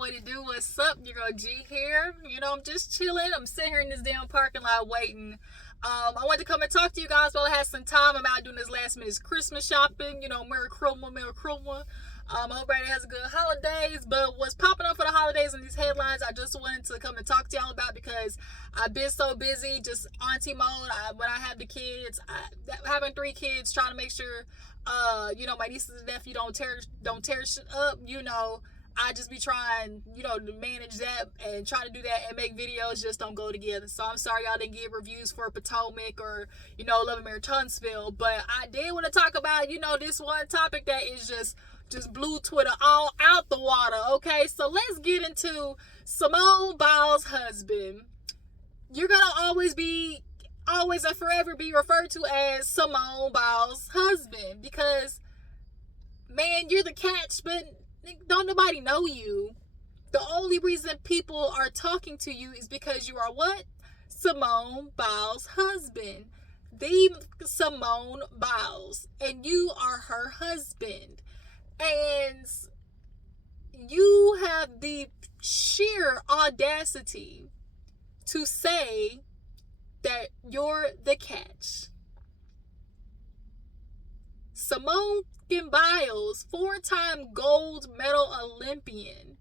what it do? What's up? Your girl G here. I'm just chilling. I'm sitting here in this damn parking lot waiting. I wanted to come and talk to you guys while I had some time. I'm out doing this last minute Christmas shopping. Merry Christmas, Merry Christmas. I hope everybody has a good holidays. But what's popping up for the holidays in these headlines, I just wanted to come and talk to y'all about because I've been so busy, just auntie mode. When I have the kids, having 3 kids, trying to make sure, my nieces and nephew don't tear shit up. I just be trying, to manage that and try to do that and make videos just don't go together. So I'm sorry y'all didn't get reviews for Potomac or, Love Mary Tunstall. But I did want to talk about, this one topic that is just blew Twitter all out the water. Okay, so let's get into Simone Biles' husband. You're going to always and forever be referred to as Simone Biles' husband because, man, you're the catch, but don't nobody know you. The only reason people are talking to you is because you are what? Simone Biles' husband. The Simone Biles. And you are her husband. And you have the sheer audacity to say that you're the catch. Simone Biles, 4-time gold medal Olympian,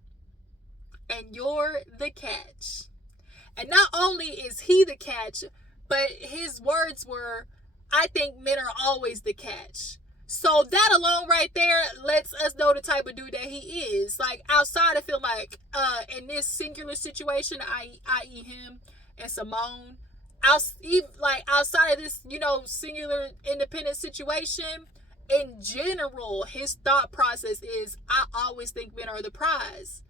and you're the catch. And not only is he the catch, but his words were, I think men are always the catch. So that alone right there lets us know the type of dude that he is. Like, outside, I feel like in this singular situation, i.e. him and Simone, outside of this, singular independent situation, in general, his thought process is, I always think men are the prize.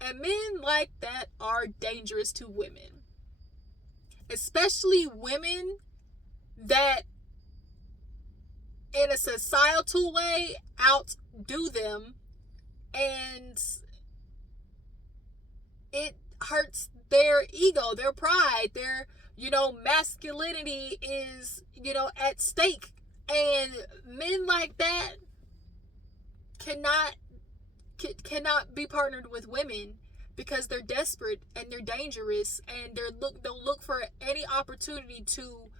And men like that are dangerous to women. Especially women that, in a societal way, outdo them. And it hurts their ego, their pride, their, masculinity is, at stake. And men like that cannot be partnered with women because they're desperate and they're dangerous and they'll look for any opportunity to,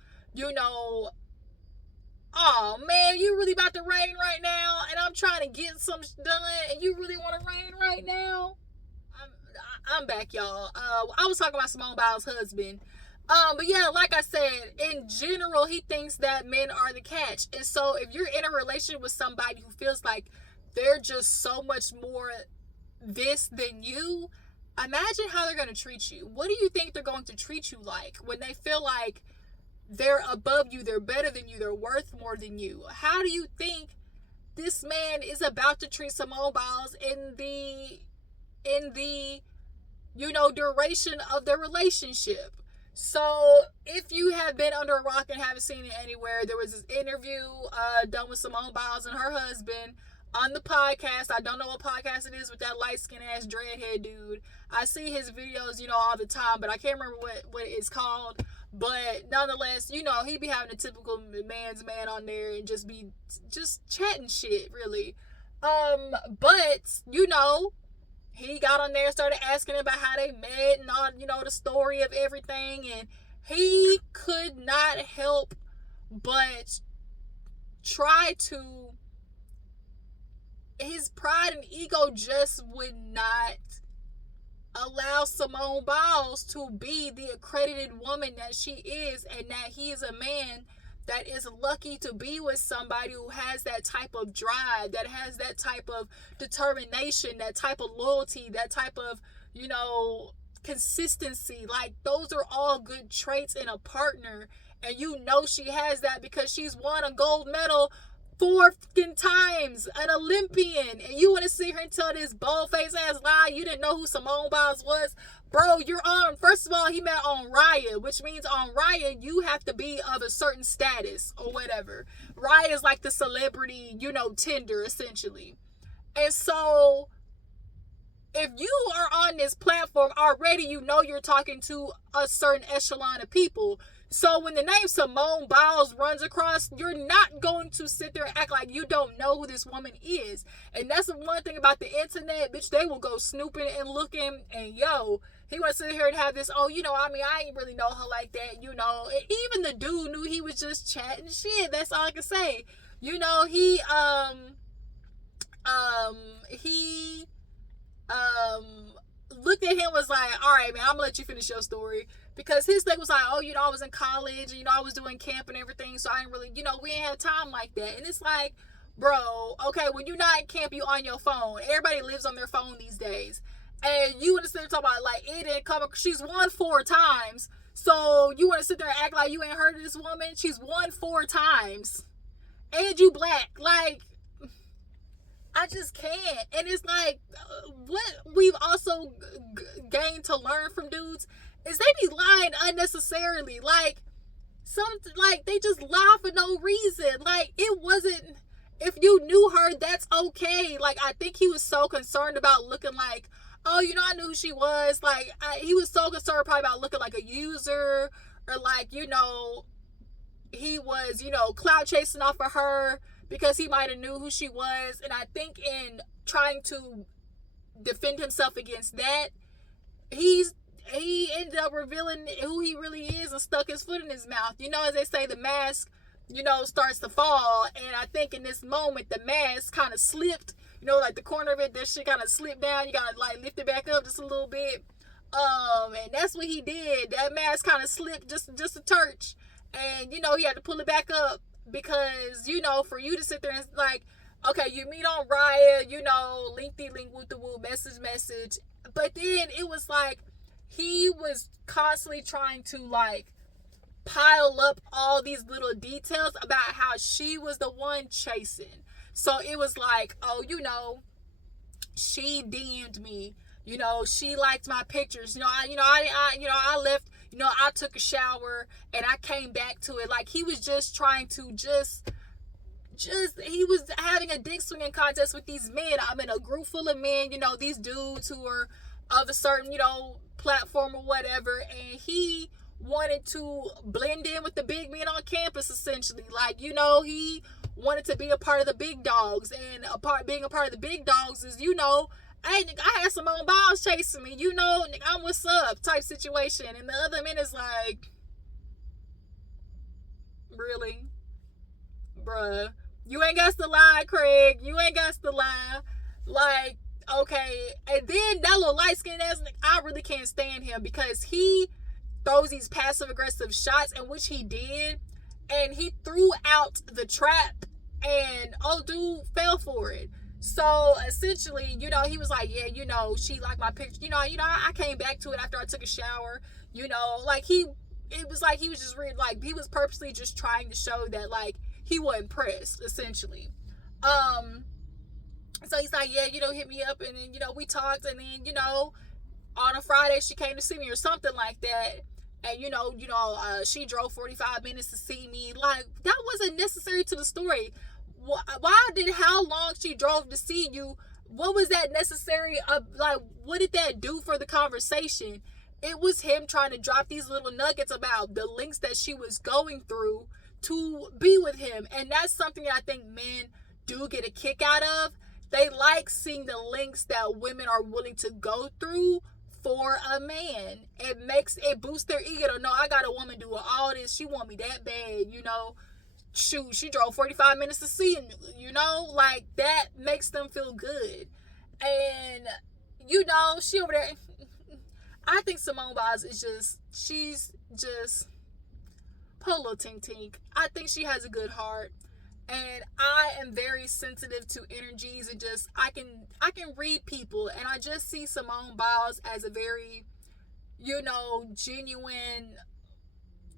oh man, you really about to rain right now and I'm trying to get some done and you really want to rain right now? I'm back, y'all. I was talking about Simone Biles' husband. But yeah, like I said, in general, he thinks that men are the catch. And so if you're in a relationship with somebody who feels like they're just so much more this than you, imagine how they're going to treat you. What do you think they're going to treat you like when they feel like they're above you, they're better than you, they're worth more than you? How do you think this man is about to treat Simone Biles in the duration of their relationship? So if you have been under a rock and haven't seen it anywhere, there was this interview done with Simone Biles and her husband on the podcast. I don't know what podcast it is with that light-skinned ass dreadhead dude. I see his videos, all the time, but I can't remember what it's called. But nonetheless, he be having a typical man's man on there and just chatting shit, really. But, he got on there and started asking about how they met and all, the story of everything. And he could not help but try to, his pride and ego just would not allow Simone Biles to be the accredited woman that she is, and that he is a man that is lucky to be with somebody who has that type of drive, that has that type of determination, that type of loyalty, that type of, consistency. Like, those are all good traits in a partner. And she has that because she's won a gold medal 4 times, an Olympian. And you want to sit here and tell this bold-faced ass lie you didn't know who Simone Biles was? Bro, first of all, he met on Raya, which means on Raya, you have to be of a certain status or whatever. Raya is like the celebrity, Tinder, essentially. And so, if you are on this platform already, you're talking to a certain echelon of people. So when the name Simone Biles runs across, you're not going to sit there and act like you don't know who this woman is. And that's the one thing about the internet, bitch. They will go snooping and looking, and yo, he want to sit here and have this, oh, I ain't really know her like that, And even the dude knew he was just chatting shit. That's all I can say. He looked at him, was like, all right, man, I'm gonna let you finish your story. Because his thing was like, oh, I was in college, and, I was doing camp and everything, so I ain't really, we ain't had time like that. And it's like, bro, okay, when you're not in camp, you on your phone. Everybody lives on their phone these days. And you want to sit there talking about, like, it didn't come, she's won 4 times. So you want to sit there and act like you ain't heard of this woman? She's won 4 times. And you black. Like, I just can't. And it's like, what we've also gained to learn from dudes is they be lying unnecessarily. Like, they just lie for no reason. Like, it wasn't, if you knew her, that's okay. Like, I think he was so concerned about looking like, oh, I knew who she was. Like, he was so concerned probably about looking like a user, or like, he was, clout chasing off of her because he might have knew who she was. And I think in trying to defend himself against that, he ended up revealing who he really is and stuck his foot in his mouth. As they say, the mask, starts to fall. And I think in this moment, the mask kind of slipped. Like the corner of it, that shit kind of slipped down. You gotta like lift it back up just a little bit. And that's what he did. That mask kind of slipped just a touch. And, he had to pull it back up because, for you to sit there and like, okay, you meet on Raya, lengthy link with the woo, message. But then it was like, he was constantly trying to like pile up all these little details about how she was the one chasing. So it was like, oh, she DM'd me. She liked my pictures. I left. I took a shower and I came back to it. Like, he was just trying to he was having a dick swinging contest with these men. I'm in a group full of men. These dudes who are of a certain platform or whatever, and he wanted to blend in with the big men on campus, essentially. Like, he wanted to be a part of the big dogs, and being a part of the big dogs is, I had Simone Biles chasing me, I'm what's up type situation. And the other men is like, really? Bruh, you ain't got to lie, Craig. You ain't got to lie. Like, okay. And then that little light-skinned ass nigga, I really can't stand him because he throws these passive-aggressive shots, and which he did, and he threw out the trap, and dude fell for it. So essentially, he was like, yeah, she liked my picture. I came back to it after I took a shower. Like it was like he was just really like he was purposely just trying to show that like he wasn't pressed, essentially. So he's like, yeah, hit me up, and then we talked, and then on a Friday she came to see me or something like that. And she drove 45 minutes to see me. Like, that wasn't necessary to the story. How long she drove to see you? What was that necessary? Like, what did that do for the conversation? It was him trying to drop these little nuggets about the links that she was going through to be with him. And that's something that I think men do get a kick out of. They like seeing the links that women are willing to go through for a man. It boosts their ego to know, I got a woman doing all this. She want me that bad, Shoot, she drove 45 minutes to see him, like that makes them feel good. And she over there, I think Simone Biles is she's just polo tink tink. I think she has a good heart, and I am very sensitive to energies, and just I can read people, and I just see Simone Biles as a very genuine,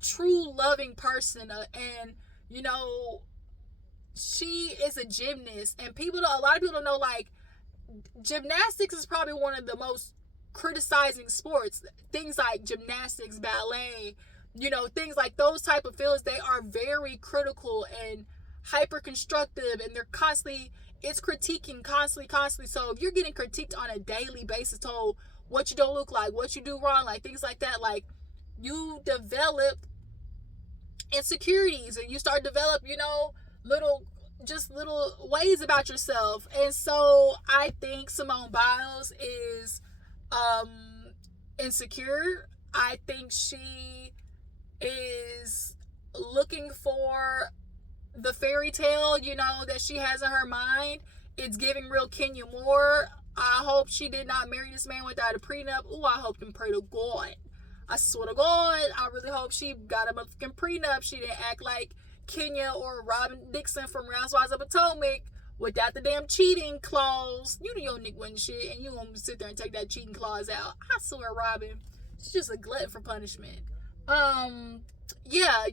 true loving person, and she is a gymnast, and a lot of people don't know, like, gymnastics is probably one of the most criticizing sports. Things like gymnastics, ballet, things like those type of fields, they are very critical and hyper constructive, and it's critiquing constantly. So if you're getting critiqued on a daily basis, told what you don't look like, what you do wrong, like things like that, like, you develop insecurities, and you start to develop, little little ways about yourself. And so I think Simone Biles is insecure. I think she is looking for the fairy tale, that she has in her mind. It's giving real Kenya Moore. I hope she did not marry this man without a prenup. Ooh, I hope and pray to God. I swear to God, I really hope she got a motherfucking prenup. She didn't act like Kenya or Robin Dixon from Housewives of Potomac without the damn cheating clause. You know your nigga wasn't shit, and you gonna sit there and take that cheating clause out. I swear, Robin, she's just a glutton for punishment. Yeah,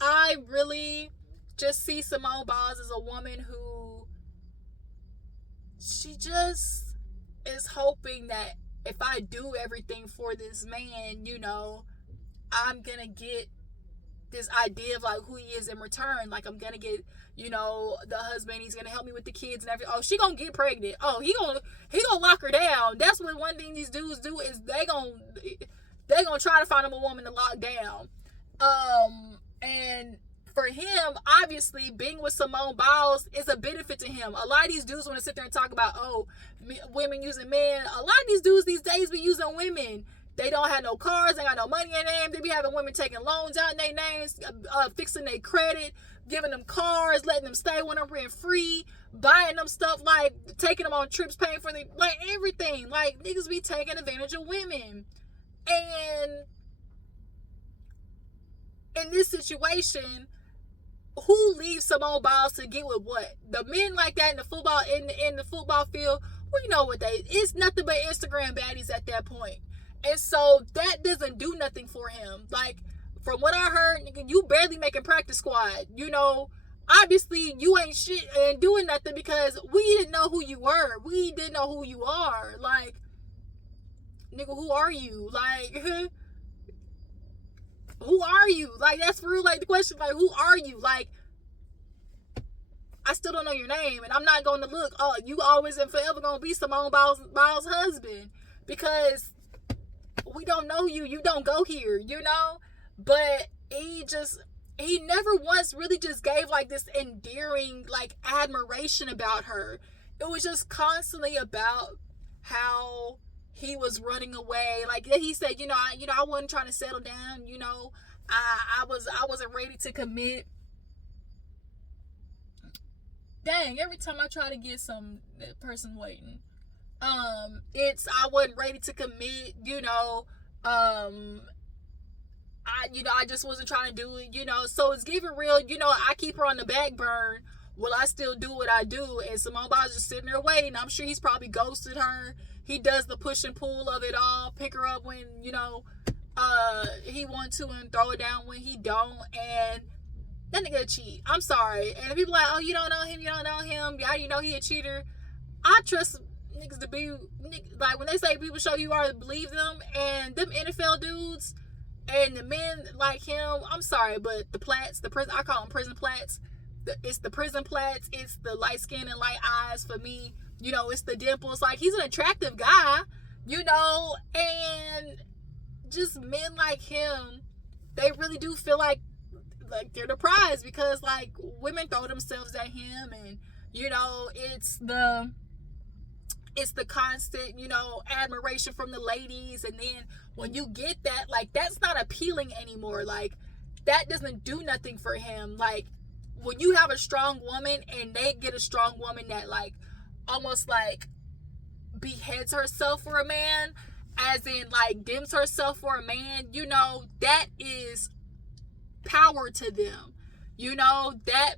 I really just see Simone Biles as a woman who, she just is hoping that if I do everything for this man, I'm gonna get this idea of like who he is in return. Like I'm gonna get, the husband, he's gonna help me with the kids and everything. Oh, she gonna get pregnant. Oh, he gonna lock her down. That's what one thing these dudes do, is they gonna try to find him a woman to lock down. And for him, obviously, being with Simone Biles is a benefit to him. A lot of these dudes want to sit there and talk about, women using men. A lot of these dudes these days be using women. They don't have no cars, they got no money in their name. They be having women taking loans out in their names, fixing their credit, giving them cars, letting them stay when they're rent free, buying them stuff, like taking them on trips, paying for them, like everything. Like niggas be taking advantage of women. And in this situation, who leaves Simone Biles to get with what? The men like that in the football in the football field, we know what it's nothing but Instagram baddies at that point. And so that doesn't do nothing for him. Like, from what I heard, you barely making practice squad. Obviously you ain't shit and doing nothing because we didn't know who you were. We didn't know who you are. Like, nigga, who are you? Like, who are you? Like, that's for real, like, the question, like, who are you? Like, I still don't know your name, and I'm not going to look, oh, you always and forever going to be Simone Biles' husband, because we don't know you. You don't go here, But he never once really just gave, like, this endearing, like, admiration about her. It was just constantly about how he was running away. Like he said, I wasn't trying to settle down. I wasn't ready to commit. Dang, every time I try to get some person waiting, I wasn't ready to commit. I just wasn't trying to do it. So it's giving real. I keep her on the back burn. Will I still do what I do? And Simone Biles just sitting there waiting. I'm sure he's probably ghosted her. He does the push and pull of it all. Pick her up when, he wants to and throw it down when he don't. And that nigga cheat. I'm sorry. And people like, oh, you don't know him. How do you know he a cheater? I trust niggas to be, like, when they say people show you are, believe them. And them NFL dudes and the men like him, I'm sorry, but the plats, I call them prison plats. It's the prison plats. It's the light skin and light eyes for me. It's the dimples. Like, he's an attractive guy, and just men like him, they really do feel like they're the prize, because, like, women throw themselves at him, and, it's the constant, admiration from the ladies. And then when you get that, like, that's not appealing anymore. Like, that doesn't do nothing for him. Like, when you have a strong woman and they get a strong woman that, like, almost like beheads herself for a man, as in like dims herself for a man, that is power to them. That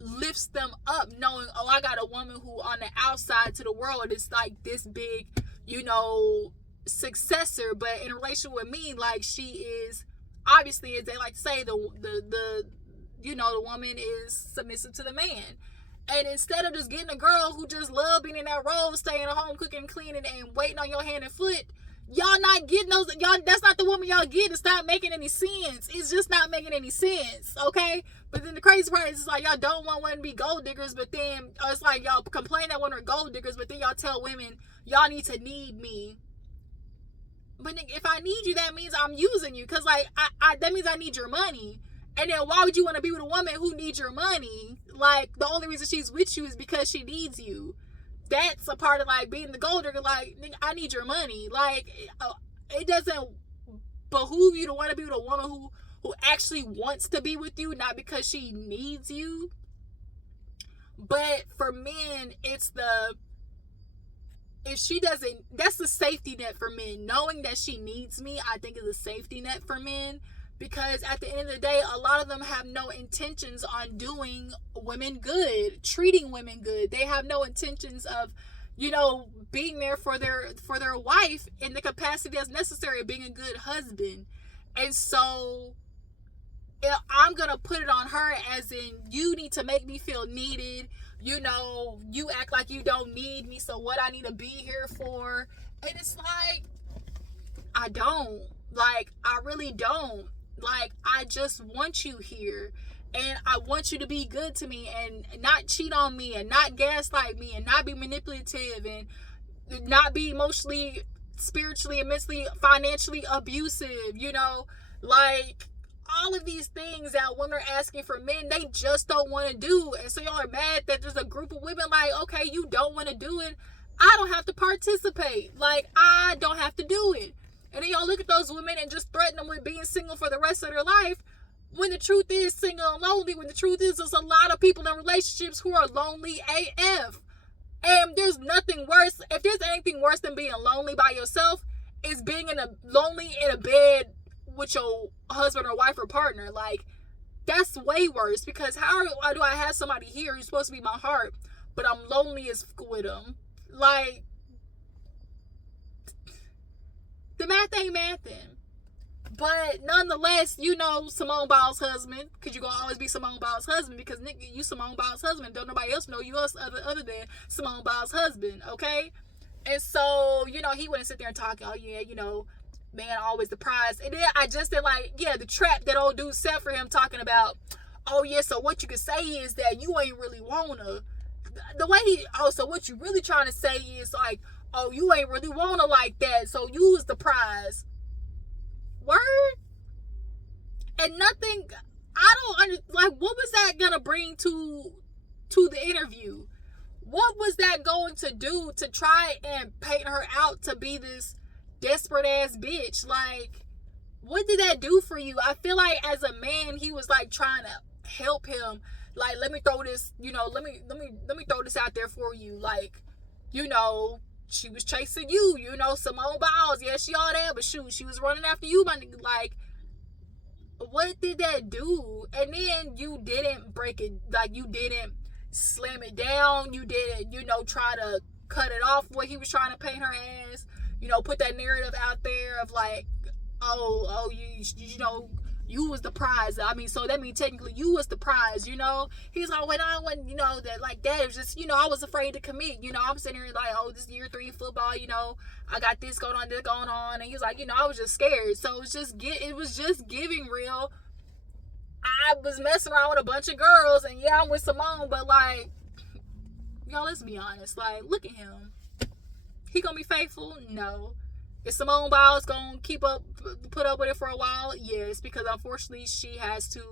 lifts them up, knowing, oh, I got a woman who on the outside to the world is like this big, successor, but in relation with me, like, she is obviously, as they like to say, the woman is submissive to the man. And instead of just getting a girl who just love being in that role, staying at home, cooking, cleaning, and waiting on your hand and foot, y'all not getting those. Y'all, that's not the woman y'all get. It's not making any sense. It's just not making any sense, okay? But then the crazy part is, it's like, y'all don't want women to be gold diggers, but then it's like y'all complain that women are gold diggers, but then y'all tell women y'all need to need me. But if I need you, that means I'm using you, because, like, I that means I need your money. And then why would you want to be with a woman who needs your money? Like, the only reason she's with you is because she needs you. That's a part of, like, being the gold digger. Like, nigga, I need your money. Like, it doesn't behoove you to want to be with a woman who actually wants to be with you, not because she needs you. But for men, if she doesn't, that's the safety net for men. Knowing that she needs me, I think is a safety net for men. Because at the end of the day, a lot of them have no intentions on doing women good, treating women good. They have no intentions of, being there for their wife in the capacity that's necessary, being a good husband. And so I'm going to put it on her as in, you need to make me feel needed. You act like you don't need me, so what I need to be here for? And it's like, I don't. Like, I really don't. Like, I just want you here, and I want you to be good to me and not cheat on me and not gaslight me and not be manipulative and not be emotionally, spiritually, and mentally, financially abusive, like all of these things that women are asking for men, they just don't want to do. And so y'all are mad that there's a group of women like, okay, you don't want to do it. I don't have to participate. Like, I don't have to do it. And then y'all look at those women and just threaten them with being single for the rest of their life. When the truth is, single and lonely, when the truth is, there's a lot of people in relationships who are lonely AF. And there's nothing worse. If there's anything worse than being lonely by yourself, it's being lonely in a bed with your husband or wife or partner. Like, that's way worse. Because how do I have somebody here who's supposed to be my heart, but I'm lonely as fuck with them? Like, the math ain't mathing. But nonetheless, Simone Biles' husband, because you're going to always be Simone Biles' husband, because nigga, you Simone Biles' husband. Don't nobody else know you other than Simone Biles' husband, okay? And so, he wouldn't sit there and talk, oh yeah, man, always the prize. And then I just did the trap that old dude set for him, talking about, oh yeah, so what you could say is that you ain't really wanna. The way so what you really trying to say is like, oh, you ain't really wanna like that, so you was the prize. Word? And nothing, what was that gonna bring to the interview? What was that going to do to try and paint her out to be this desperate ass bitch? Like, what did that do for you? I feel like as a man, he was like trying to help him. Like, let me throw this, let me throw this out there for you. Like, she was chasing you, Simone Biles. Yeah, she all that, but shoot, she was running after you, my nigga. Like, what did that do? And then you didn't break it, like, you didn't slam it down. You didn't, try to cut it off what he was trying to paint her as. Put that narrative out there of like, oh, you was the prize. I mean, so that means technically you was the prize, He's like, when I wasn't, that like that. It was just, I was afraid to commit. I'm sitting here like, oh, this year 3 football, I got this going on. And he's like, I was just scared. So it was just giving real. I was messing around with a bunch of girls, and yeah, I'm with Simone, but like, y'all, let's be honest. Like, look at him. He gonna be faithful? No. Is Simone Biles gonna put up with it for a while? Yes, because unfortunately she has to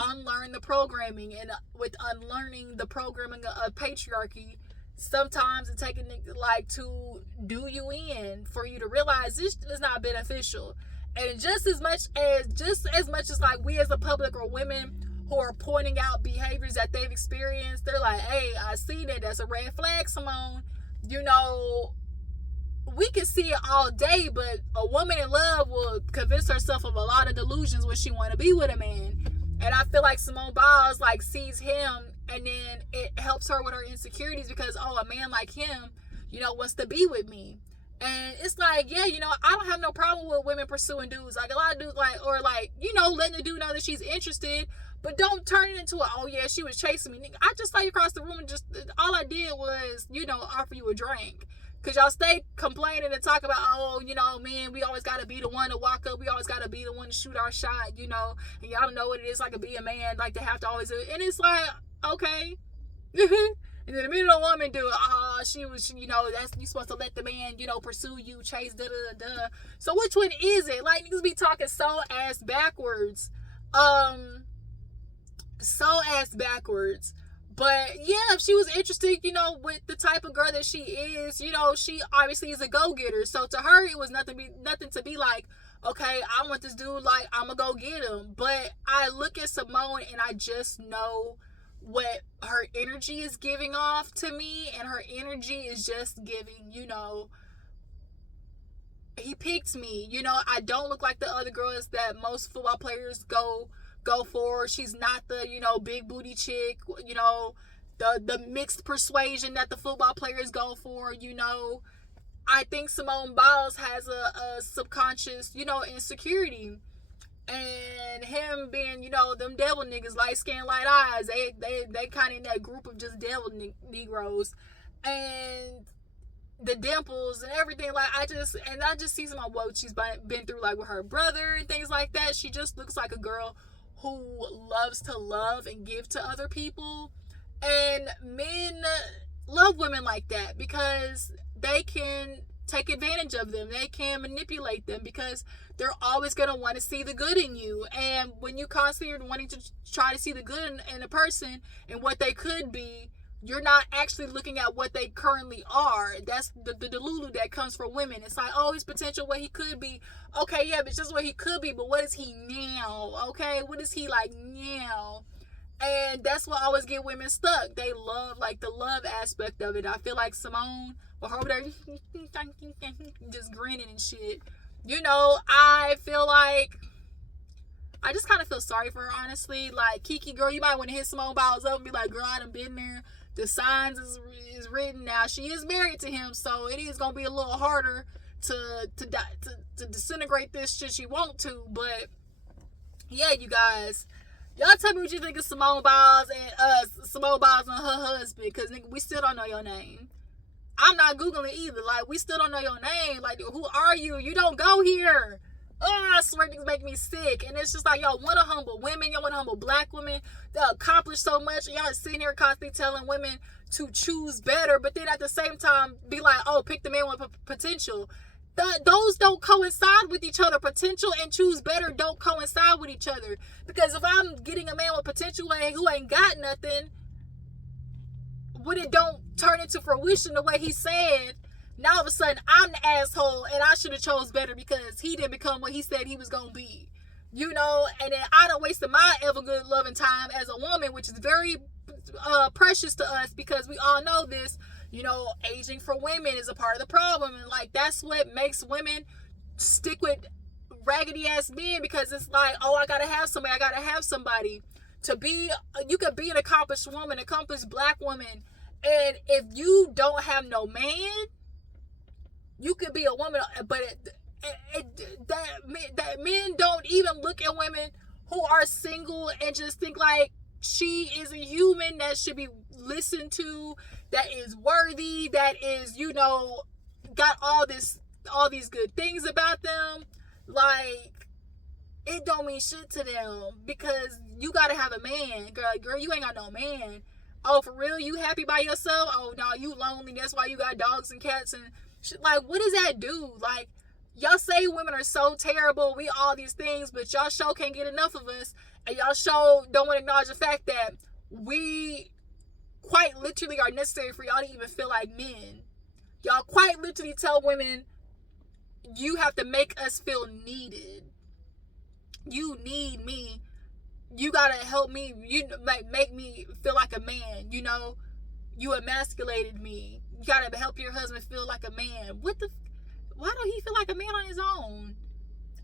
unlearn the programming, and with unlearning the programming of patriarchy, sometimes it's taking like to do you in for you to realize this is not beneficial. And just as much as like we as a public or women who are pointing out behaviors that they've experienced, they're like, hey, I see that, that's a red flag, Simone. We can see it all day, but a woman in love will convince herself of a lot of delusions when she want to be with a man. And I feel like Simone Biles like sees him, and then it helps her with her insecurities because, oh, a man like him, wants to be with me. And it's like, yeah, I don't have no problem with women pursuing dudes. Like, a lot of dudes, like, or like, letting the dude know that she's interested, but don't turn it into a, oh yeah, she was chasing me. I just saw you across the room, and just all I did was, offer you a drink. Because y'all stay complaining and talk about, oh, man, we always got to be the one to walk up. We always got to be the one to shoot our shot, and y'all don't know what it is like to be a man, like to have to always do it. And it's like, okay. And then the minute a woman do it, she was, that's, you supposed to let the man, pursue you, chase, da-da-da-da. So which one is it? Like, niggas be talking so ass backwards So ass backwards. But yeah, if she was interested, with the type of girl that she is, she obviously is a go-getter. So to her, it was nothing to be like, okay, I want this dude, like, I'm gonna go get him. But I look at Simone and I just know what her energy is giving off to me, and her energy is just giving, he picked me. I don't look like the other girls that most football players go for. She's not the, big booty chick, the mixed persuasion that the football players go for. I think Simone Biles has a subconscious, insecurity. And him being, them devil niggas, light skin, light eyes, they kind of in that group of just devil Negroes. And the dimples and everything, like, I just see some of what she's been through, like with her brother and things like that. She just looks like a girl who loves to love and give to other people. And men love women like that because they can take advantage of them. They can manipulate them because they're always going to want to see the good in you. And when you constantly are wanting to try to see the good in a person and what they could be, you're not actually looking at what they currently are. That's the delulu that comes from women. It's like, oh, his potential, what he could be. Okay, yeah, but just what he could be, but what is he now? Okay, what is he like now? And that's what always get women stuck. They love, like, the love aspect of it. I feel like Simone, or her over there, just grinning and shit. I feel like, I just kind of feel sorry for her, honestly. Like, Kiki, girl, you might want to hit Simone Biles up and be like, girl, I done been there. The signs is written now. She is married to him, so it is going to be a little harder to disintegrate this should she want to. But, yeah, you guys, y'all tell me what you think of Simone Biles and her husband, because, nigga, we still don't know your name. I'm not Googling either. Like, we still don't know your name. Like, who are you? You don't go here. Oh, I swear things make me sick. And it's just like, y'all want to humble women. Y'all want to humble black women. They'll accomplish so much. And y'all sitting here constantly telling women to choose better. But then at the same time, be like, oh, pick the man with potential. Those don't coincide with each other. Potential and choose better don't coincide with each other. Because if I'm getting a man with potential who ain't got nothing, when it don't turn into fruition the way he said, now all of a sudden I'm the asshole and I should have chose better because he didn't become what he said he was going to be. And then I done wasted my ever good loving time as a woman, which is very precious to us because we all know this, aging for women is a part of the problem. And like, that's what makes women stick with raggedy ass men, because it's like, oh, I got to have somebody. You could be an accomplished woman, accomplished black woman. And if you don't have no man, you could be a woman, but that men don't even look at women who are single and just think like she is a human that should be listened to, that is worthy, that is, got all these good things about them. Like, it don't mean shit to them because you gotta have a man. Girl, you ain't got no man. Oh, for real? You happy by yourself? Oh, no, you lonely. That's why you got dogs and cats and shit. Like, what does that do? Like, y'all say women are so terrible, we all these things, but y'all sure can't get enough of us, and y'all sure don't want to acknowledge the fact that we quite literally are necessary for y'all to even feel like men. Y'all quite literally tell women, you have to make us feel needed. You need me. You gotta help me. You make me feel like a man. You emasculated me. You gotta help your husband feel like a man. Why don't he feel like a man on his own?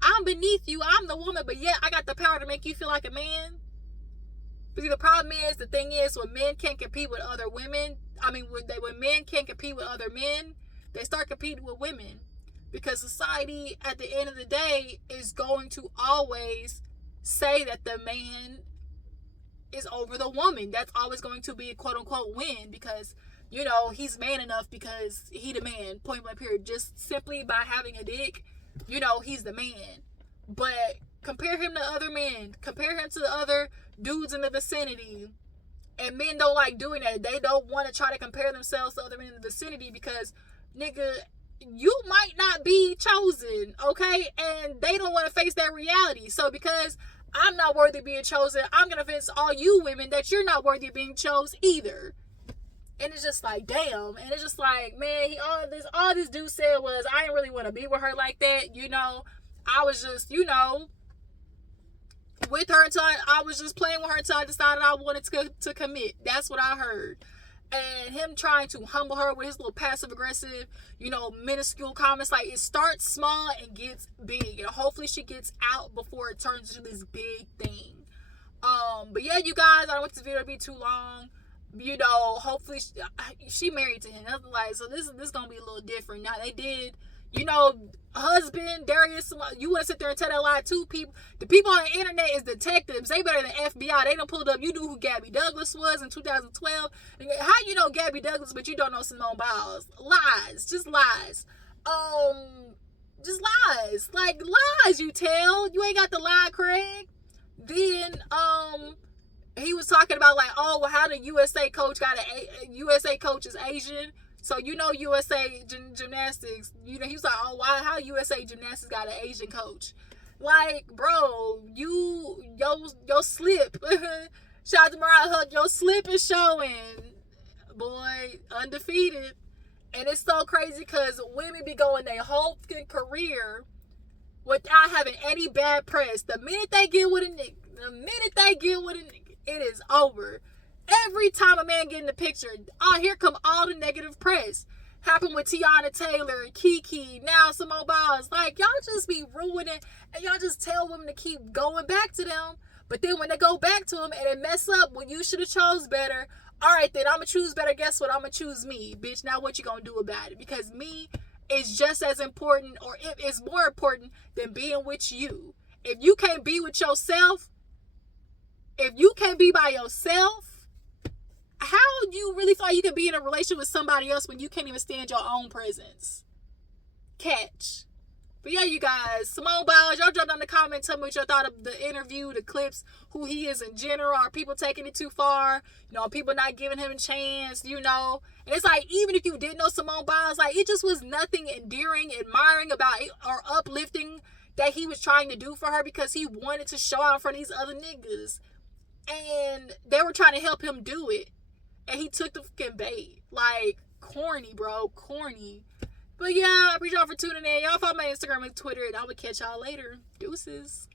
I'm beneath you. I'm the woman, but yet I got the power to make you feel like a man. Because the problem is, the thing is, when men can't compete with other women, when men can't compete with other men, they start competing with women. Because society, at the end of the day, is going to always say that the man is over the woman. That's always going to be a quote-unquote win because, he's man enough because he the man, point blank period. Just simply by having a dick, he's the man. But compare him to other men. Compare him to the other dudes in the vicinity. And men don't like doing that. They don't want to try to compare themselves to other men in the vicinity because, nigga, you might not be chosen, okay? And they don't want to face that reality. So because I'm not worthy of being chosen. I'm going to convince all you women that you're not worthy of being chosen either. And it's just like, damn. And it's just like, man, all this dude said was, I didn't really want to be with her like that. You know, I was just, you know, with her until I was just playing with her until I decided I wanted to commit. That's what I heard. And him trying to humble her with his little passive aggressive, you know, minuscule comments. Like, it starts small and gets big, and hopefully she gets out before it turns into this big thing. But yeah, you guys, I don't want this video to be too long. You know, hopefully she married to him. Like, so this is gonna be a little different. Now they did, you know, husband Darius. You want to sit there and tell that lie to people? The people on the internet is detectives. They better than FBI. They done pulled up. You knew who Gabby Douglas was in 2012. How you know Gabby Douglas, but you don't know Simone Biles? Lies, just lies. Just lies. Like, lies you tell. You ain't got the lie, Craig. Then he was talking about, like, oh, well, how the USA coach USA coach is Asian. So, you know, USA Gymnastics, you know, he was like, oh, why, how USA Gymnastics got an Asian coach? Like, bro, your slip, shout out to Mariah Huck, your slip is showing, boy, undefeated. And it's so crazy because women be going their whole career without having any bad press. The minute they get with a nigga, it is over. Every time a man get in the picture, oh, here come all the negative press. Happened with Tiana Taylor, Kiki, now Simone Biles. Like, y'all just be ruining, and y'all just tell women to keep going back to them. But then when they go back to them and they mess up when you should have chose better, all right, then I'm going to choose better. Guess what? I'm going to choose me, bitch. Now what you going to do about it? Because me is just as important, or it is more important than being with you. If you can't be with yourself, if you can't be by yourself, how do you really feel like you can be in a relationship with somebody else when you can't even stand your own presence? Catch. But yeah, you guys, Simone Biles, y'all drop down in the comments, tell me what y'all thought of the interview, the clips, who he is in general. Are people taking it too far? You know, people not giving him a chance, you know? And it's like, even if you didn't know Simone Biles, like, it just was nothing endearing, admiring about it, or uplifting that he was trying to do for her, because he wanted to show out in front of these other niggas. And they were trying to help him do it. And he took the fucking bait. Like, corny, bro. Corny. But yeah, I appreciate y'all for tuning in. Y'all follow my Instagram and Twitter, and I will catch y'all later. Deuces.